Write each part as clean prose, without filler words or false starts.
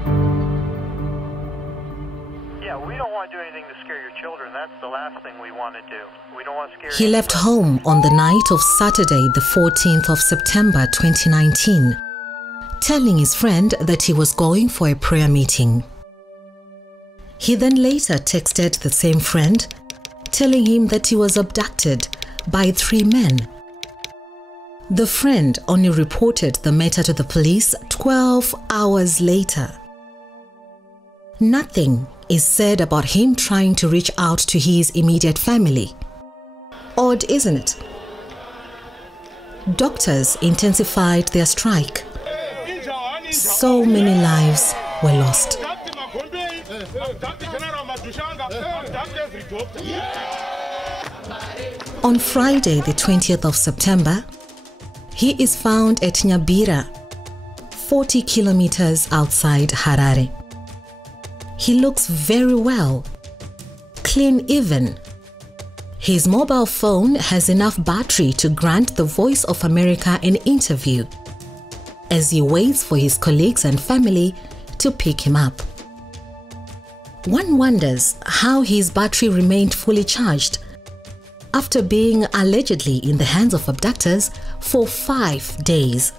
We don't want to do anything to scare your children. That's the last thing we want to do. We don't want to scare He left home on the night of Saturday, the 14th of September 2019, telling his friend that he was going for a prayer meeting. He then later texted the same friend, telling him that he was abducted by 3 men. The friend only reported the matter to the police 12 hours later. Nothing is said about him trying to reach out to his immediate family. Odd, isn't it? Doctors intensified their strike. So many lives were lost. On Friday, the 20th of September, he is found at Nyabira, 40 kilometers outside Harare. He looks very well, clean even. His mobile phone has enough battery to grant the Voice of America an interview as he waits for his colleagues and family to pick him up. One wonders how his battery remained fully charged after being allegedly in the hands of abductors for 5 days.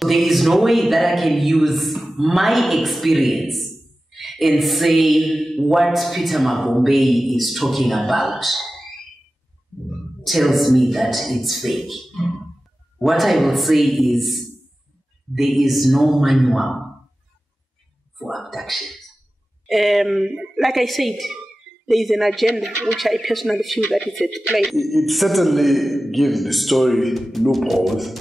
There is no way that I can use my experience and say what Peter Magombeyi is talking about tells me that it's fake. What I will say is there is no manual for abductions. Like I said, there is an agenda which I personally feel that is at play. It certainly gives the story loopholes,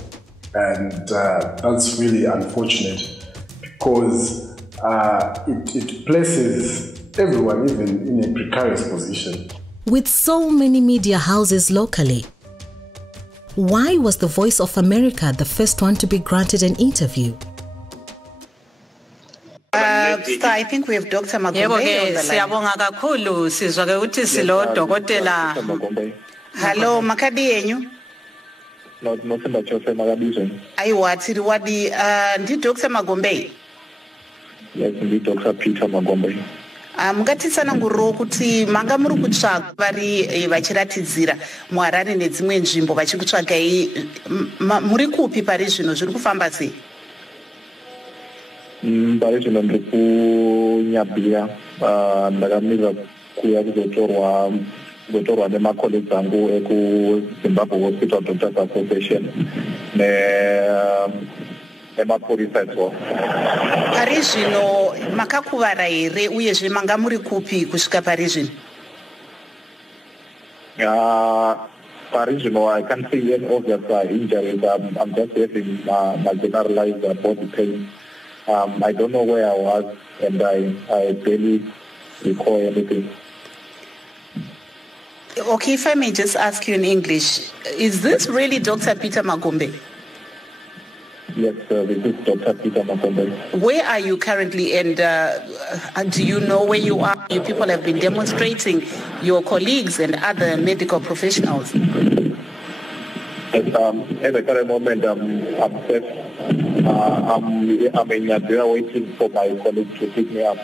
and that's really unfortunate because it places everyone even in a precarious position. With so many media houses locally, why was the Voice of America the first one to be granted an interview? I think we have Dr. Magombeyi on the line. Hello, makadi yenyu? Aiwa, tiri wadi, ndi Dr. Magombeyi? Yes, ndi Dr. Peter Magombeyi. Mukatisana nguro kuti manga muri kutsvaga vari vachiratidzira muHarare nedzimwe nzvimbo vachikutsvagai, muri kupi pari zvino, zviri kufamba sei? Pari zvino ndiri kuNyabira, ndakamira kuuya kuzotorwa nemacolleagues angu ekuZimbabwe Hospital Doctors Association nemapurisa as pari zvino makakuvara here uyezve manga muri kupi kusvika pari zvino? Pari zvino I can't see any obvious injuries. I'm just having my generalized body pain. I don't know where I was, and I barely recall anything. Okay, if I may just ask you in English, is this really Dr. Peter Magombeyi? Yes, this is Dr. Peter Magombeyi. Where are you currently, and do you know where you are? You people have been demonstrating, your colleagues and other medical professionals. At the current moment, I'm safe. I'm in Nigeria waiting for my colleagues to pick me up.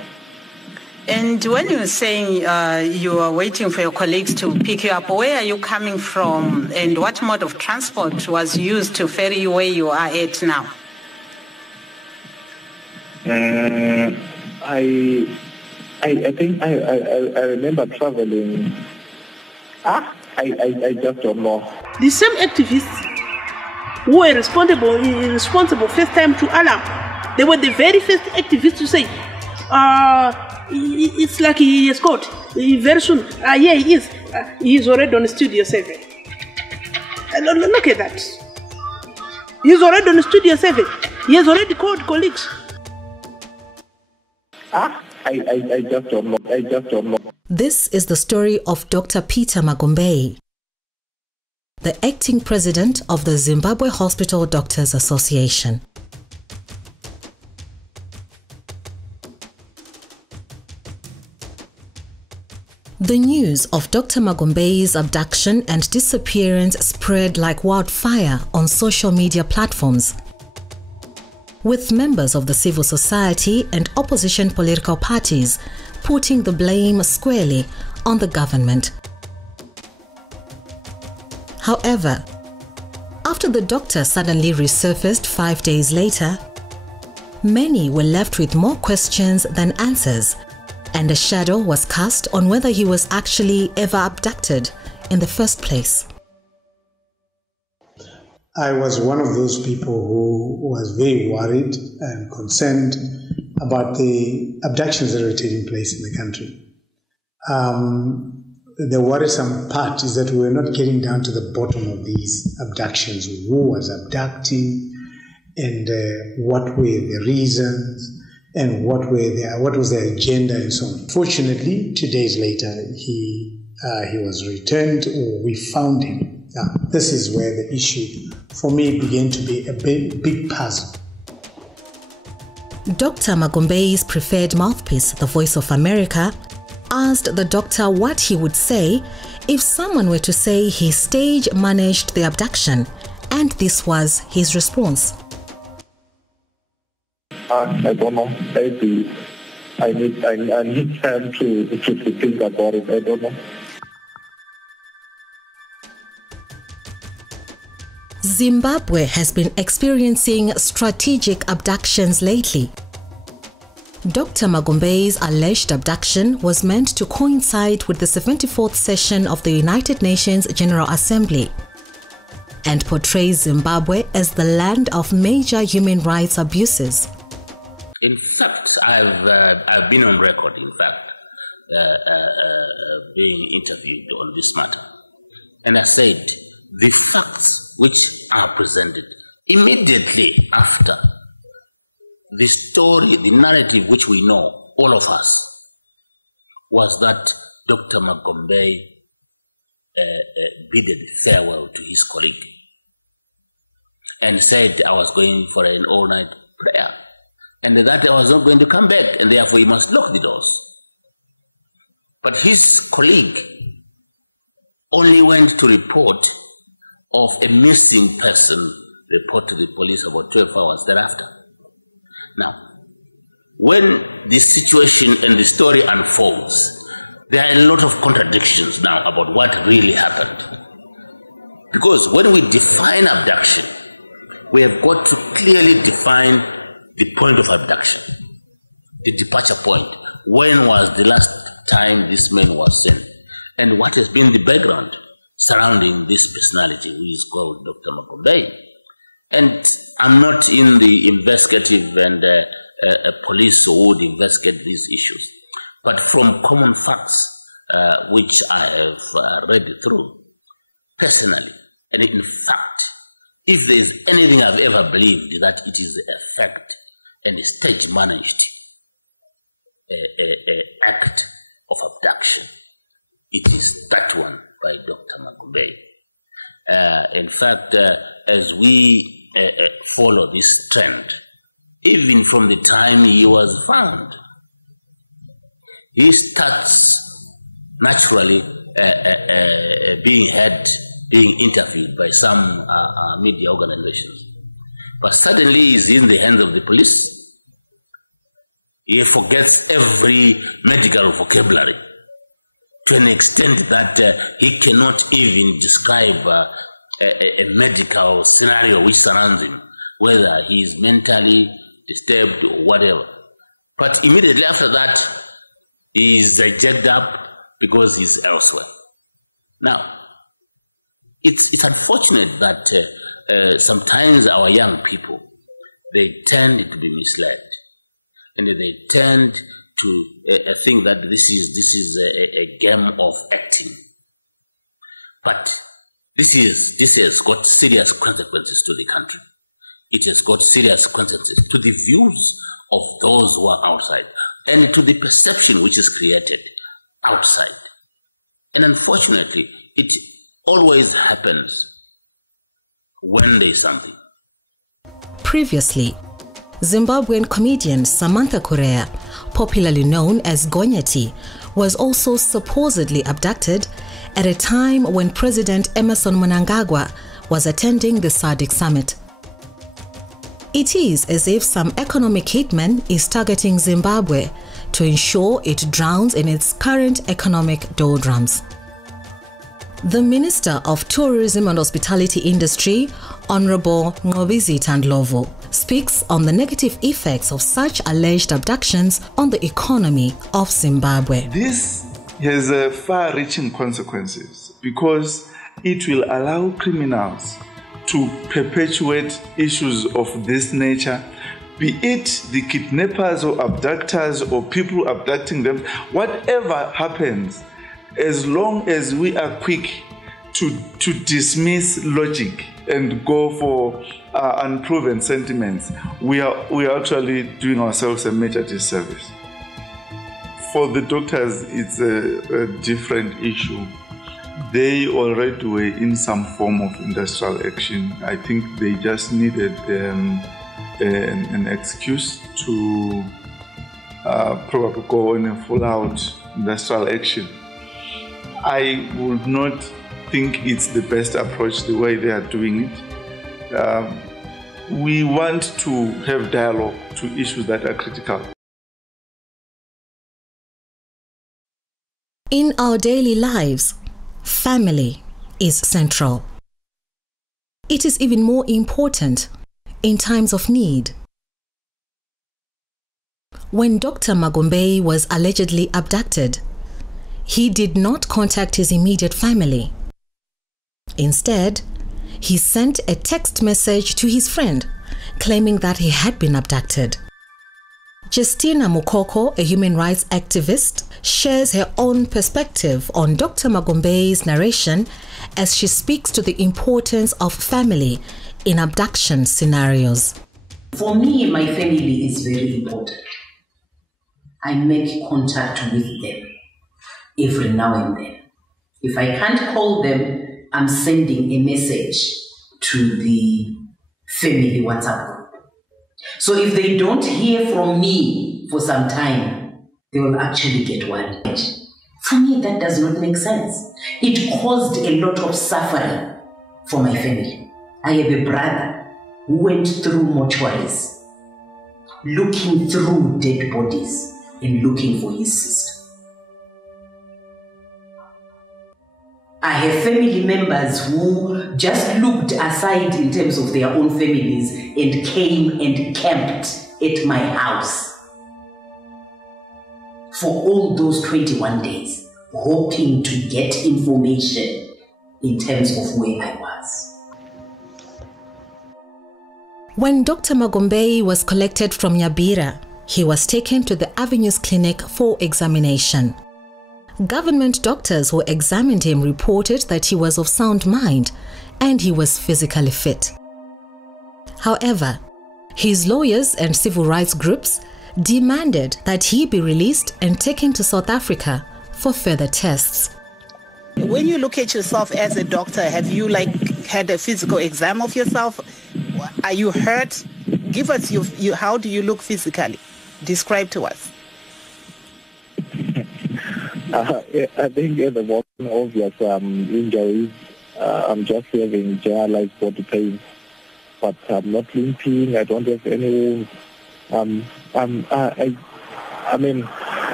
And when you're saying you are waiting for your colleagues to pick you up, where are you coming from, and what mode of transport was used to ferry you where you are at now? I think I remember traveling. I just don't know. The same activists who were responsible first time to alarm, they were the very first activists to say, it's like he is caught very soon. Yeah, he is. He is already on Studio 7. Look at that. He is already on Studio 7. He has already called colleagues. I just don't know. I just don't know. This is the story of Dr. Peter Magombeyi, the acting president of the Zimbabwe Hospital Doctors Association. The news of Dr. Magombeyi's abduction and disappearance spread like wildfire on social media platforms. with members of the civil society and opposition political parties putting the blame squarely on the government. However, after the doctor suddenly resurfaced 5 days later, many were left with more questions than answers, and a shadow was cast on whether he was actually ever abducted in the first place. I was one of those people who was very worried and concerned about the abductions that were taking place in the country. The worrisome part is that we were not getting down to the bottom of these abductions. Who was abducting, and what were the reasons, and what was their agenda, and so on. Fortunately, 2 days later, he was returned, or we found him. Now, this is where the issue for me began to be a big puzzle. Dr. Magombeyi's preferred mouthpiece, the Voice of America, asked the doctor what he would say if someone were to say he stage managed the abduction, and this was his response. I don't know. Maybe I need time to think about it. I don't know. Zimbabwe has been experiencing strategic abductions lately. Dr. Magombeyi's alleged abduction was meant to coincide with the 74th session of the United Nations General Assembly and portrays Zimbabwe as the land of major human rights abuses. In fact, I've been on record, being interviewed on this matter. And I said, the facts which are presented immediately after the story, the narrative which we know, all of us, was that Dr. Magombeyi bidded farewell to his colleague and said I was going for an all-night prayer and that I was not going to come back and therefore he must lock the doors. But his colleague only went to report of a missing person, report to the police about 12 hours thereafter. Now, when the situation and the story unfolds, there are a lot of contradictions now about what really happened. Because when we define abduction, we have got to clearly define the point of abduction, the departure point. When was the last time this man was seen? And what has been the background surrounding this personality who is called Dr. Magombeyi? And I'm not in the investigative and police who would investigate these issues. But from common facts, which I have read through personally, and in fact, if there is anything I've ever believed, that it is the effect and the stage managed act of abduction, it is that one by Dr. Magombeyi. In fact, as we follow this trend, even from the time he was found, he starts naturally being interviewed by some media organizations. But suddenly he's in the hands of the police. He forgets every medical vocabulary to an extent that he cannot even describe a medical scenario which surrounds him, whether he is mentally disturbed or whatever. But immediately after that, he is jacked up because he's elsewhere. Now, it's unfortunate that sometimes our young people, they tend to be misled, and they tend to think that this is a game of acting. But this has got serious consequences to the country. It has got serious consequences to the views of those who are outside and to the perception which is created outside. And unfortunately, it always happens when there is something. Previously, Zimbabwean comedian Samantha Korea, popularly known as Gonyeti, was also supposedly abducted at a time when President Emmerson Mnangagwa was attending the SADC summit. It is as if some economic hitman is targeting Zimbabwe to ensure it drowns in its current economic doldrums. The Minister of Tourism and Hospitality Industry, Honorable Ngobisi Tandlovu, speaks on the negative effects of such alleged abductions on the economy of Zimbabwe. This has far-reaching consequences because it will allow criminals to perpetuate issues of this nature, be it the kidnappers or abductors or people abducting them. Whatever happens, as long as we are quick to dismiss logic and go for unproven sentiments, we are actually doing ourselves a major disservice. For the doctors, it's a different issue. They already were in some form of industrial action. I think they just needed an excuse to probably go on a full-out industrial action. I would not think it's the best approach the way they are doing it. We want to have dialogue to issues that are critical. In our daily lives, family is central. It is even more important in times of need. When Dr. Magombeyi was allegedly abducted, he did not contact his immediate family. Instead, he sent a text message to his friend claiming that he had been abducted. Justina Mukoko, a human rights activist, shares her own perspective on Dr. Magombeyi's narration as she speaks to the importance of family in abduction scenarios. For me, my family is very important. I make contact with them every now and then. If I can't call them, I'm sending a message to the family WhatsApp group. So if they don't hear from me for some time, they will actually get worried. For me, that does not make sense. It caused a lot of suffering for my family. I have a brother who went through mortuaries, looking through dead bodies and looking for his sister. I have family members who just looked aside in terms of their own families and came and camped at my house for all those 21 days, hoping to get information in terms of where I was. When Dr. Magombeyi was collected from Nyabira, he was taken to the Avenues Clinic for examination. Government doctors who examined him reported that he was of sound mind and he was physically fit. However, his lawyers and civil rights groups demanded that he be released and taken to South Africa for further tests. When you look at yourself as a doctor, have you had a physical exam of yourself? Are you hurt? Give us how do you look physically? Describe to us. I think at the most obvious injuries, I'm just having generalized body pain, but I'm not limping. I don't have any wounds. I'm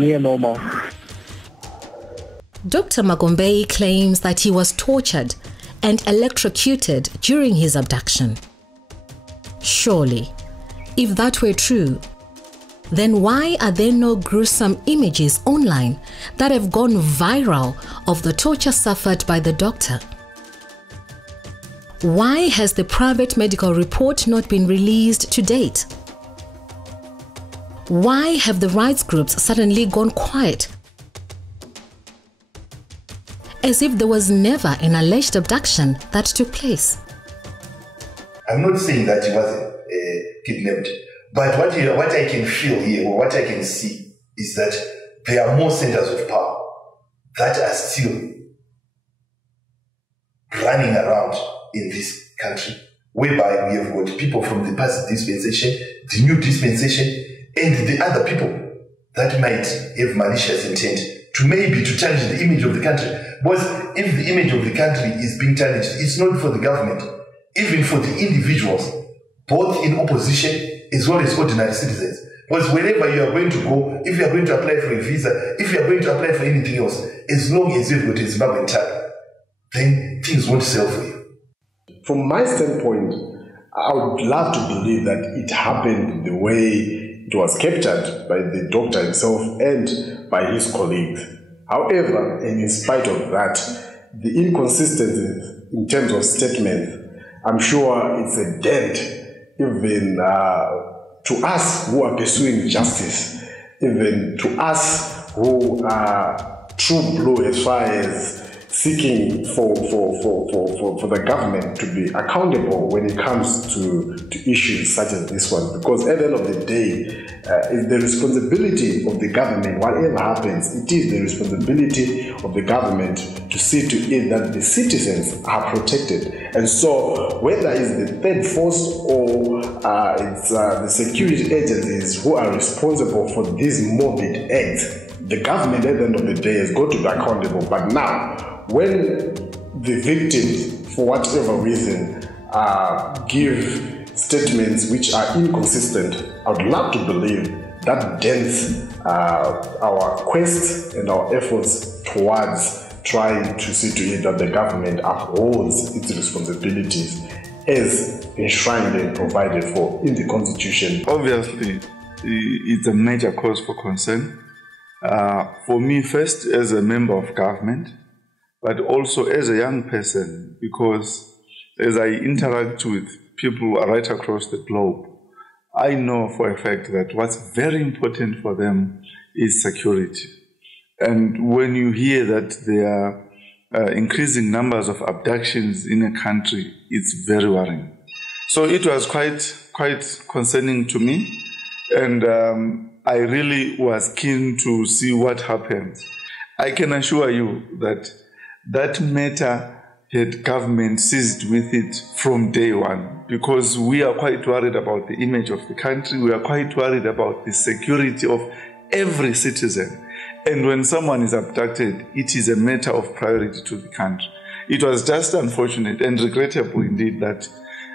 near normal. Dr. Magombeyi claims that he was tortured and electrocuted during his abduction. Surely, if that were true, then why are there no gruesome images online that have gone viral of the torture suffered by the doctor? Why has the private medical report not been released to date? Why have the rights groups suddenly gone quiet? As if there was never an alleged abduction that took place. I'm not saying that he was kidnapped. But what I can feel here, or what I can see, is that there are more centers of power that are still running around in this country, whereby we have got people from the past dispensation, the new dispensation, and the other people that might have malicious intent to challenge the image of the country. Because if the image of the country is being challenged, it's not for the government, even for the individuals. both in opposition as well as ordinary citizens. Because wherever you are going to go, if you are going to apply for a visa, if you are going to apply for anything else, as long as you've got a Zimbabwean tag, then things won't sell for you. From my standpoint, I would love to believe that it happened the way it was captured by the doctor himself and by his colleagues. However, and in spite of that, the inconsistencies in terms of statements, I'm sure it's a dent even to us who are pursuing justice, even to us who are true blue as far as seeking for the government to be accountable when it comes to issues such as this one. Because at the end of the day, it's the responsibility of the government, whatever happens, it is the responsibility of the government to see to it that the citizens are protected. And so, whether it's the third force or it's the security agencies who are responsible for these morbid acts, the government at the end of the day has got to be accountable. But now, when the victims, for whatever reason, give statements which are inconsistent, I would love to believe that dents our quest and our efforts towards trying to see to it that the government upholds its responsibilities as enshrined and provided for in the Constitution. Obviously, it's a major cause for concern. For me, first as a member of government, but also as a young person, because as I interact with people right across the globe, I know for a fact that what's very important for them is security. And when you hear that there are increasing numbers of abductions in a country, it's very worrying. So it was quite concerning to me, and I really was keen to see what happened. I can assure you that that matter had government seized with it from day one, because we are quite worried about the image of the country. We are quite worried about the security of every citizen. And when someone is abducted, it is a matter of priority to the country. It was just unfortunate and regrettable indeed that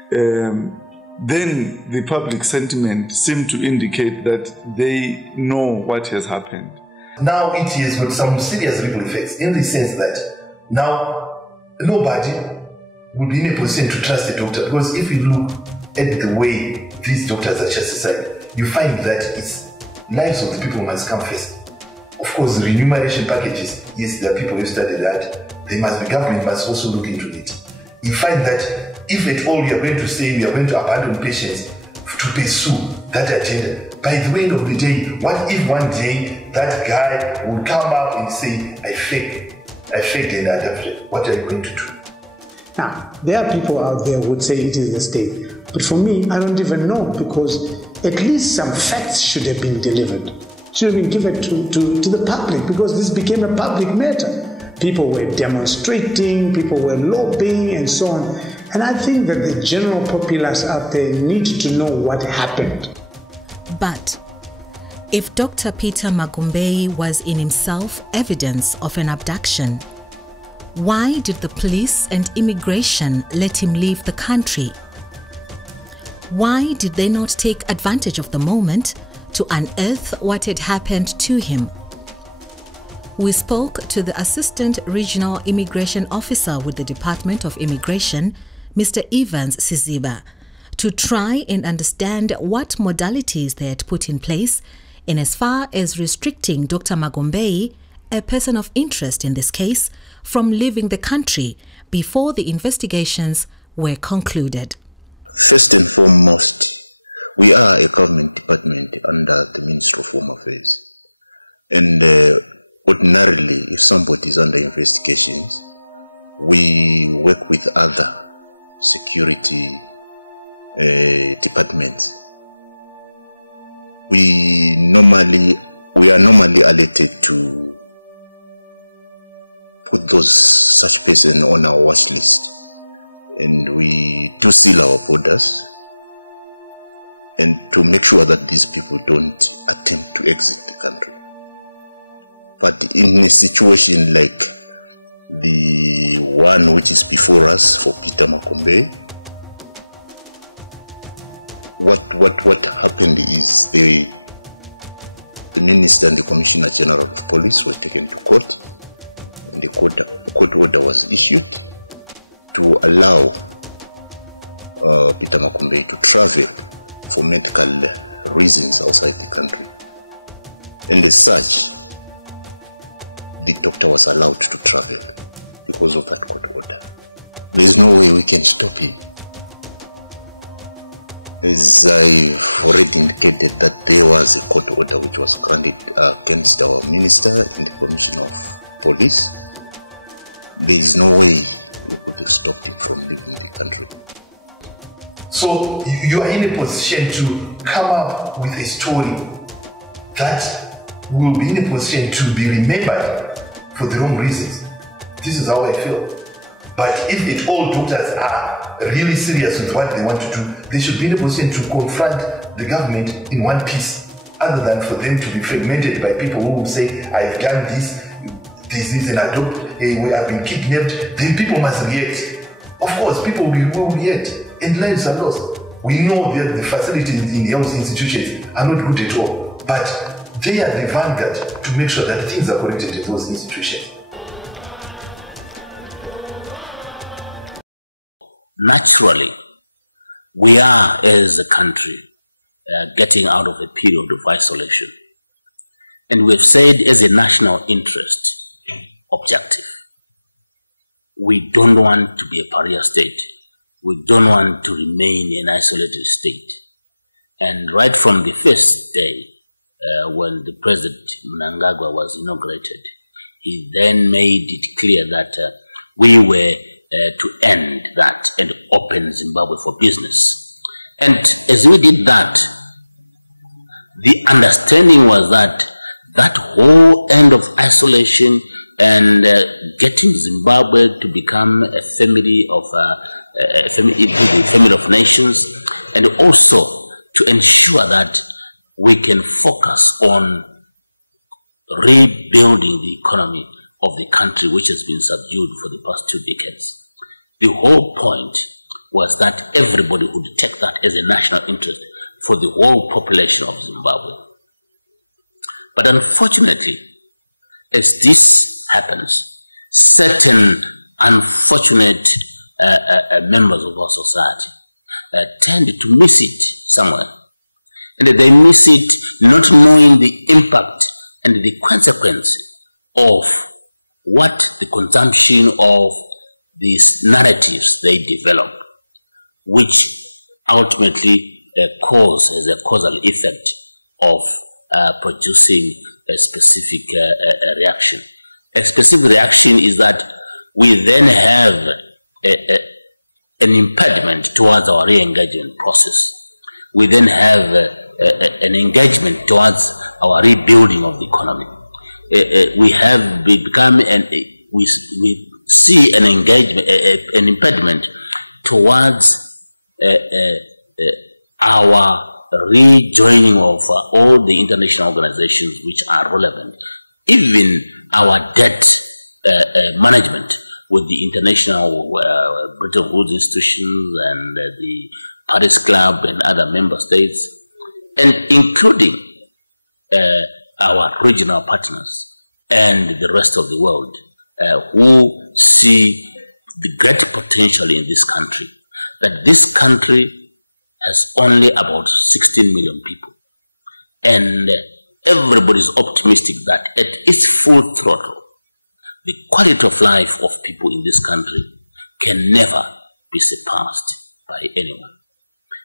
then the public sentiment seemed to indicate that they know what has happened. Now it has got some serious ripple effects in the sense that now nobody will be in a position to trust a doctor, because if you look at the way these doctors are justified, you find that it's lives of the people must come first. Of course, the remuneration packages, yes, there are people who studied that. They must be, government must also look into it. You find that if at all you are going to say you are going to abandon patients to pursue that agenda, by the end of the day, what if one day that guy will come out and say, I faked and adopted? What are you going to do? Now, there are people out there who would say it is the state. But for me, I don't even know, because at least some facts should have been delivered. Should have been given to the public, because this became a public matter. People were demonstrating, people were lobbying, and so on. And I think that the general populace out there needs to know what happened. But if Dr. Peter Magombeyi was in himself evidence of an abduction, why did the police and immigration let him leave the country? Why did they not take advantage of the moment to unearth what had happened to him? We spoke to the Assistant Regional Immigration Officer with the Department of Immigration, Mr. Evans Siziba, to try and understand what modalities they had put in place in as far as restricting Dr. Magombeyi, a person of interest in this case, from leaving the country before the investigations were concluded. First and foremost, we are a government department under the Ministry of Home Affairs. And ordinarily, if somebody is under investigations, we work with other security departments. We are normally alerted to put such person on our watch list, and we do seal our borders and to make sure that these people don't attempt to exit the country. But in a situation like the one which is before us for Peter Magombeyi, what happened is the minister and the commissioner general of police were taken to court, and the court order was issued to allow Peter Magombeyi to travel for medical reasons outside the country. And as such, the doctor was allowed to travel because of that court order. There is no way we can stop him. As I've already indicated that there was a court order which was granted against our minister and the commissioner of police. There is no way we could have stopped him from leaving the country. So you are in a position to come up with a story that will be in a position to be remembered for the wrong reasons. This is how I feel. But if all doctors are really serious with what they want to do, they should be in a position to confront the government in one piece, other than for them to be fragmented by people who will say, I've done this is an adopt, we have been kidnapped, then people must react. Of course, people will react, and lives are lost. We know that the facilities in health institutions are not good at all, but they are the vanguard to make sure that things are corrected in those institutions. Naturally, we are, as a country, getting out of a period of isolation. And we've said, as a national interest objective, we don't want to be a pariah state. We don't want to remain an isolated state. And right from the first day, when the President Mnangagwa was inaugurated, he then made it clear that we were to end that and open Zimbabwe for business. And as we did that, the understanding was that that whole end of isolation and getting Zimbabwe to become a family of family of nations, and also to ensure that we can focus on rebuilding the economy of the country, which has been subdued for the past 2 decades. The whole point was that everybody would take that as a national interest for the whole population of Zimbabwe. But unfortunately, as this happens, certain unfortunate members of our society tend to miss it somewhere. And they miss it not knowing the impact and the consequence of what the consumption of these narratives they develop, which ultimately has a causal effect of producing a specific reaction. A specific reaction is that we then have an impediment towards our re-engagement process. We then have an engagement towards our rebuilding of the economy. We have become we see an engagement, an impediment towards our rejoining of all the international organizations which are relevant, even our debt management with the international Bretton Woods institutions and the Paris Club and other member states, and including our regional partners and the rest of the world who see the great potential in this country, that this country has only about 16 million people. And everybody is optimistic that at its full throttle, the quality of life of people in this country can never be surpassed by anyone.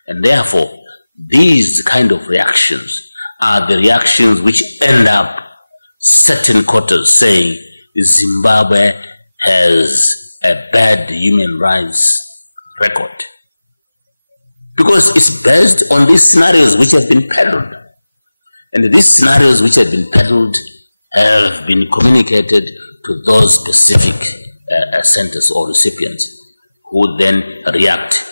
And therefore, these kind of reactions are the reactions which end up certain quarters saying Zimbabwe has a bad human rights record. Because it's based on these scenarios which have been peddled. And these scenarios which have been peddled have been communicated to those specific centers or recipients who then react.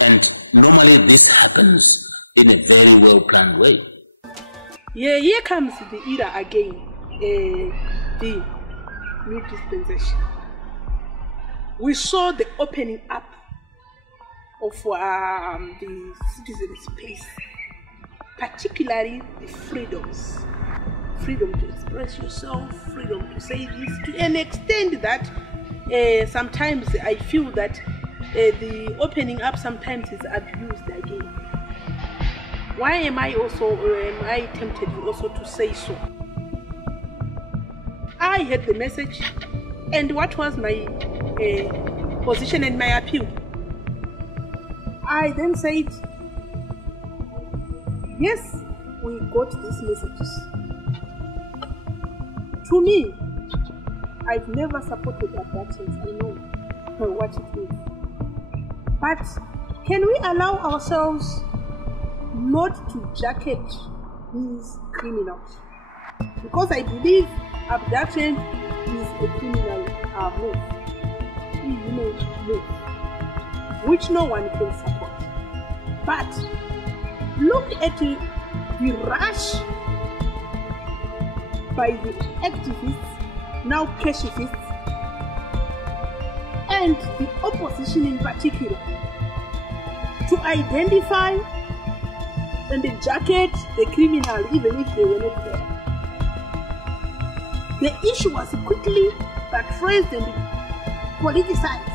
And normally this happens in a very well-planned way. Yeah, here comes the era again, the new dispensation. We saw the opening up of the citizen space, particularly the freedoms. Freedom to express yourself, freedom to say this, to an extent that sometimes I feel that the opening up sometimes is abused again. Why am I tempted also to say so? I had the message, and what was my position and my appeal? I then said, yes, we got these messages. To me, I've never supported abductions. I know what it is. But can we allow ourselves not to jacket these criminals? Because I believe abduction is a criminal move, which no one can support. But look at the rush by the activists, now cashifists, and the opposition in particular, to identify and jacket the criminal even if they were not there. The issue was quickly but phrased and politicized,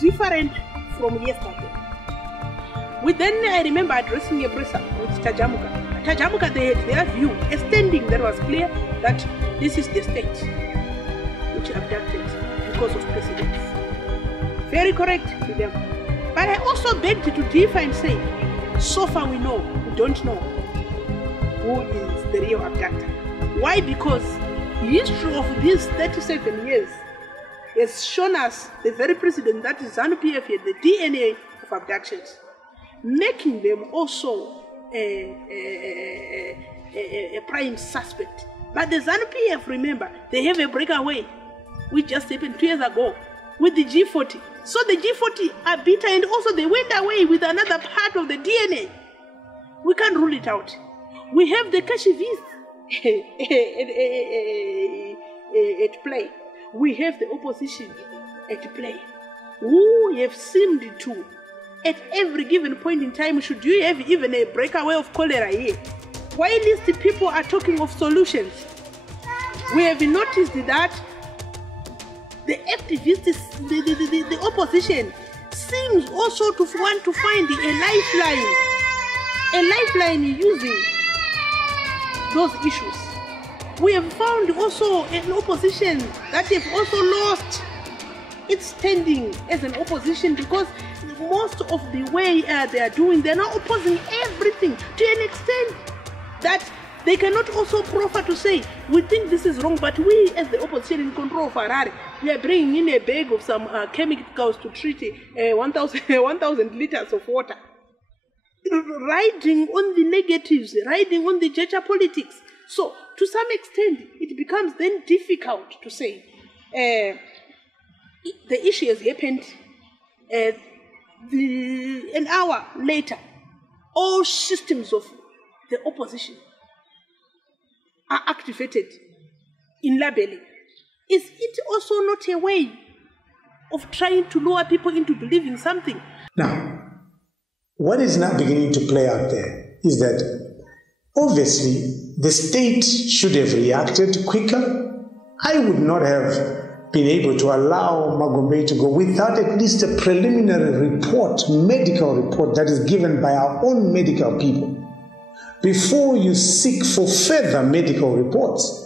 different from yesterday. Then I remember addressing a press with Tajamuka. Tajamuka, their view, a standing that was clear that this is the state which abducted because of precedents. Very correct to them. But I also begged to differ and say, so far we don't know who is the real abductor. Why? Because the history of these 37 years has shown us the very precedent that is ZANU-PF had the DNA of abductions, making them also a prime suspect. But the ZANU-PF, remember, they have a breakaway, which just happened 2 years ago with the G40. So the G40 are bitter, and also they went away with another part of the DNA. We can't rule it out. We have the Kashivists at play. We have the opposition at play, who have seemed to, at every given point in time, should you have even a breakaway of cholera here, while these people are talking of solutions, we have noticed that the activists, the opposition, seems also to want to find a lifeline using those issues. We have found also an opposition that has also lost its standing as an opposition, because most of the way they are doing, they're now opposing everything to an extent that they cannot also proffer to say, we think this is wrong, but we as the opposition in control of Harare, we are bringing in a bag of some chemicals to treat 1,000 liters of water. Riding on the negatives, riding on the gesture politics. So, to some extent, it becomes then difficult to say the issue has happened. An hour later, all systems of the opposition are activated in labeling. Is it also not a way of trying to lure people into believing something? Now, what is now beginning to play out there is that obviously the state should have reacted quicker. I would not have been able to allow Magombeyi to go without at least a preliminary report, medical report that is given by our own medical people. Before you seek for further medical reports,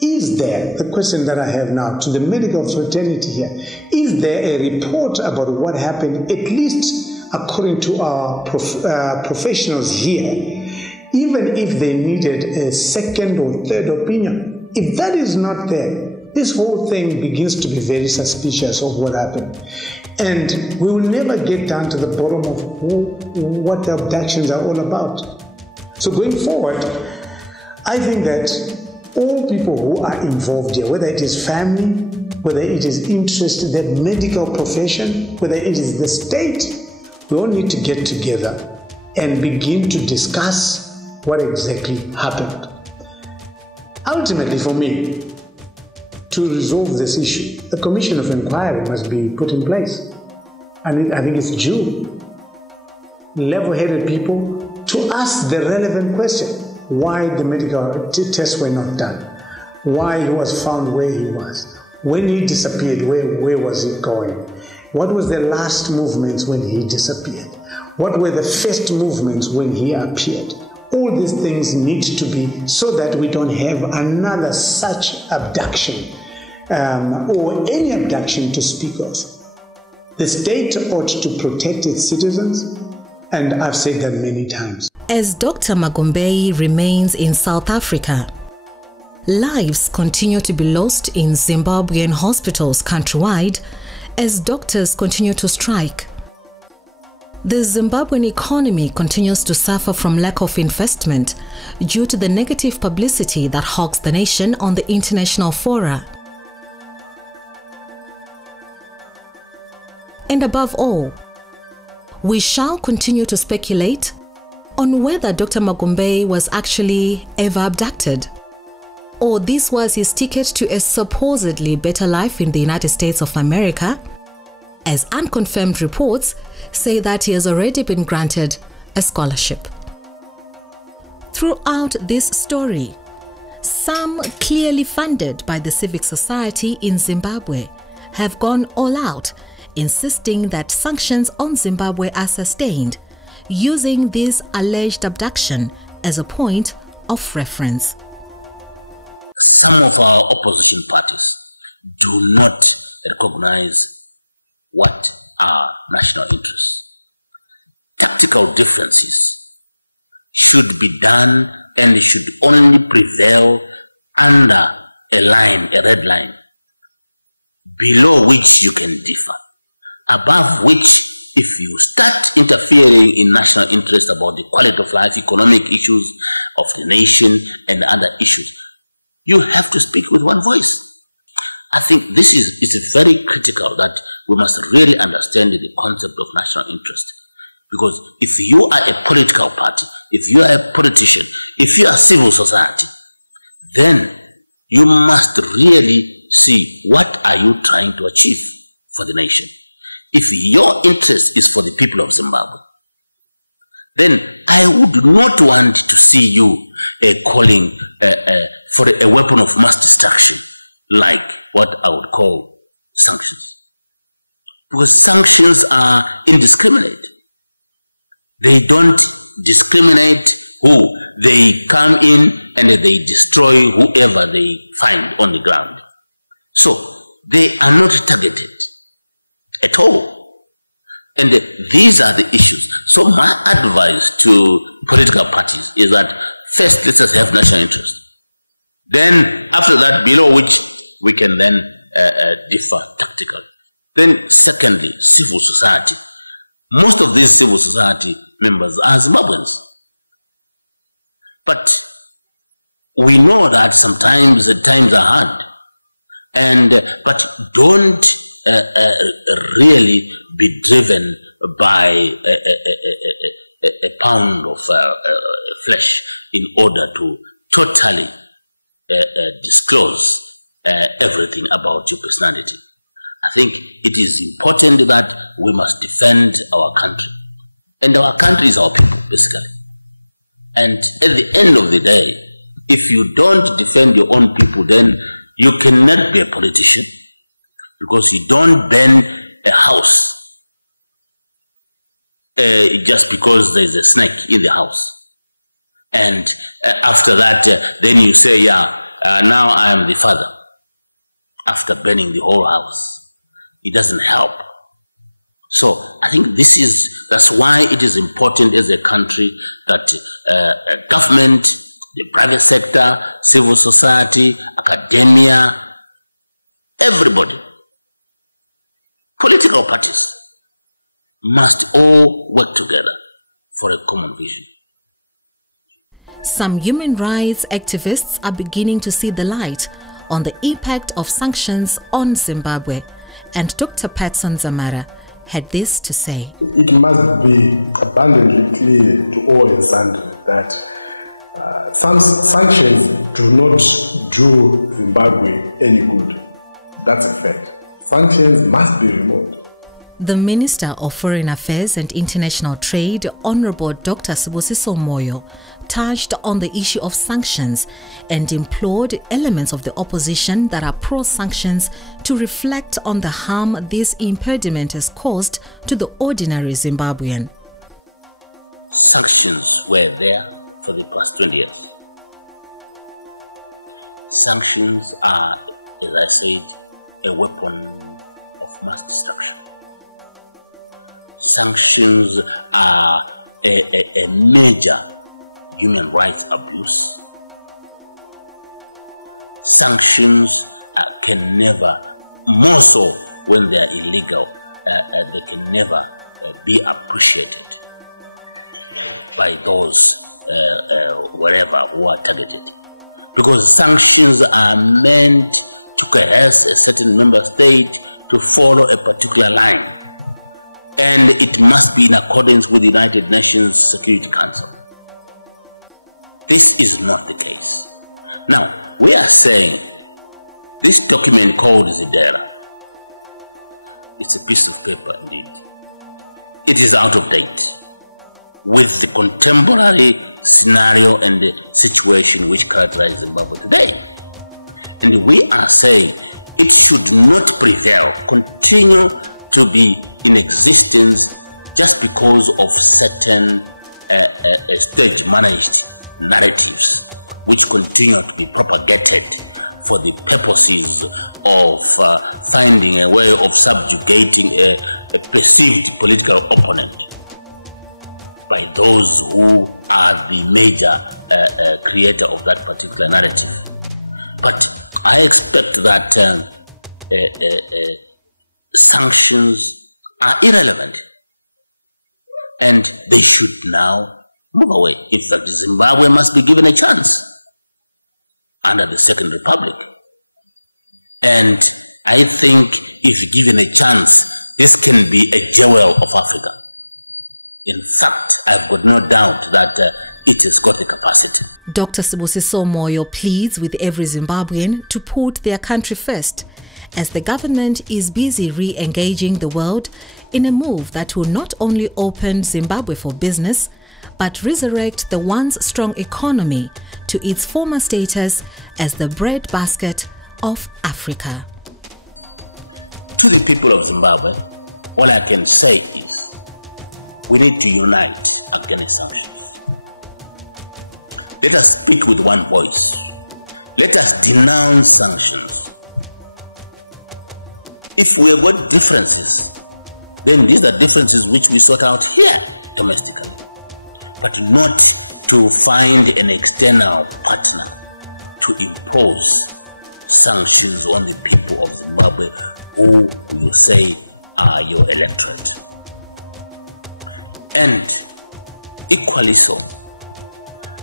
is there, the question that I have now to the medical fraternity here, is there a report about what happened, at least according to our professionals here, even if they needed a second or third opinion? If that is not there, this whole thing begins to be very suspicious of what happened. And we will never get down to the bottom of what the abductions are all about. So going forward, I think that all people who are involved here, whether it is family, whether it is interest in the medical profession, whether it is the state, we all need to get together and begin to discuss what exactly happened. Ultimately, for me, to resolve this issue, a commission of inquiry must be put in place. and I think it's due, level-headed people to ask the relevant question. Why the medical tests were not done? Why he was found where he was? When he disappeared, where was he going? What was the last movements when he disappeared? What were the first movements when he appeared? All these things need to be, so that we don't have another such abduction or any abduction to speak of. The state ought to protect its citizens, and I've said that many times. As Dr. Magombeyi remains in South Africa, lives continue to be lost in Zimbabwean hospitals countrywide as doctors continue to strike. The Zimbabwean economy continues to suffer from lack of investment due to the negative publicity that hogs the nation on the international fora. And above all, we shall continue to speculate on whether Dr. Magombeyi was actually ever abducted, or this was his ticket to a supposedly better life in the United States of America, as unconfirmed reports say that he has already been granted a scholarship. Throughout this story, some clearly funded by the civic society in Zimbabwe have gone all out, insisting that sanctions on Zimbabwe are sustained, using this alleged abduction as a point of reference. Some of our opposition parties do not recognize what are national interests. Tactical differences should be done and should only prevail under a line, a red line, below which you can differ, above which, if you start interfering in national interest about the quality of life, economic issues of the nation and other issues, you have to speak with one voice. I think this is very critical, that we must really understand the concept of national interest. Because if you are a political party, if you are a politician, if you are civil society, then you must really see what are you trying to achieve for the nation. If your interest is for the people of Zimbabwe, then I would not want to see you calling for a weapon of mass destruction, like what I would call sanctions. Because sanctions are indiscriminate. They don't discriminate who. They come in and they destroy whoever they find on the ground. So they are not targeted at all. And these are the issues. So my advice to political parties is that first, let us have national interest. Then after that, below which we can then differ tactically. Then secondly, civil society. Most of these civil society members are Zimbabweans. But we know that sometimes times are hard. But don't really be driven by a pound of flesh in order to totally disclose everything about your personality. I think it is important that we must defend our country. And our country is our people, basically. And at the end of the day, if you don't defend your own people, then you cannot be a politician, because you don't burn a house just because there is a snake in the house. And after that, then you say, now I am the father, after burning the whole house. It doesn't help. So I think that's why it is important as a country that government, the private sector, civil society, academia, everybody, political parties must all work together for a common vision. Some human rights activists are beginning to see the light on the impact of sanctions on Zimbabwe, and Dr. Patson Dzamara had this to say. It must be abundantly clear to all and sundry that some sanctions do not do Zimbabwe any good. That's a fact. Sanctions must be removed. The Minister of Foreign Affairs and International Trade, Honorable Dr. Sibusiso Moyo, touched on the issue of sanctions and implored elements of the opposition that are pro-sanctions to reflect on the harm this impediment has caused to the ordinary Zimbabwean. Sanctions were there for the past 20 years. Sanctions are, as I said, a weapon of mass destruction. Sanctions are a major human rights abuse. Sanctions can never, more so when they are illegal, they can never be appreciated by those wherever who are targeted. Because sanctions are meant to coerce a certain member state to follow a particular line. And it must be in accordance with the United Nations Security Council. This is not the case. Now, we are saying this document called Zidera, it's a piece of paper indeed. It is out of date with the contemporary scenario and the situation which characterizes Zimbabwe today. And we are saying it should not prevail, continue to be in existence just because of certain stage-managed narratives which continue to be propagated for the purposes of finding a way of subjugating a perceived political opponent by those who are the major creator of that particular narrative. But I expect that sanctions are irrelevant and they should now move away. In fact, Zimbabwe must be given a chance under the Second Republic. And I think if given a chance, this can be a jewel of Africa. In fact, I've got no doubt that it has got the capacity. Dr. Sibusiso Moyo pleads with every Zimbabwean to put their country first, as the government is busy re-engaging the world in a move that will not only open Zimbabwe for business, but resurrect the once strong economy to its former status as the breadbasket of Africa. To the people of Zimbabwe, all I can say is we need to unite against sanctions. Let us speak with one voice. Let us denounce sanctions. If we have got differences, then these are differences which we sort out here domestically, but not to find an external partner to impose sanctions on the people of Zimbabwe who you say are your electorate. And equally so,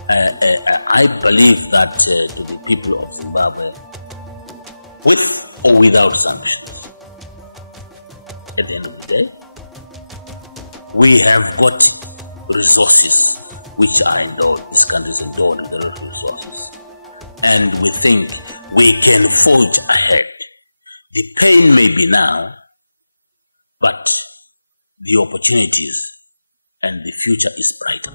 I believe that to the people of Zimbabwe, with or without sanctions, at the end of the day, we have got resources which are endowed. This country is endowed with the resources. And we think we can forge ahead. The pain may be now, but the opportunities and the future is brighter.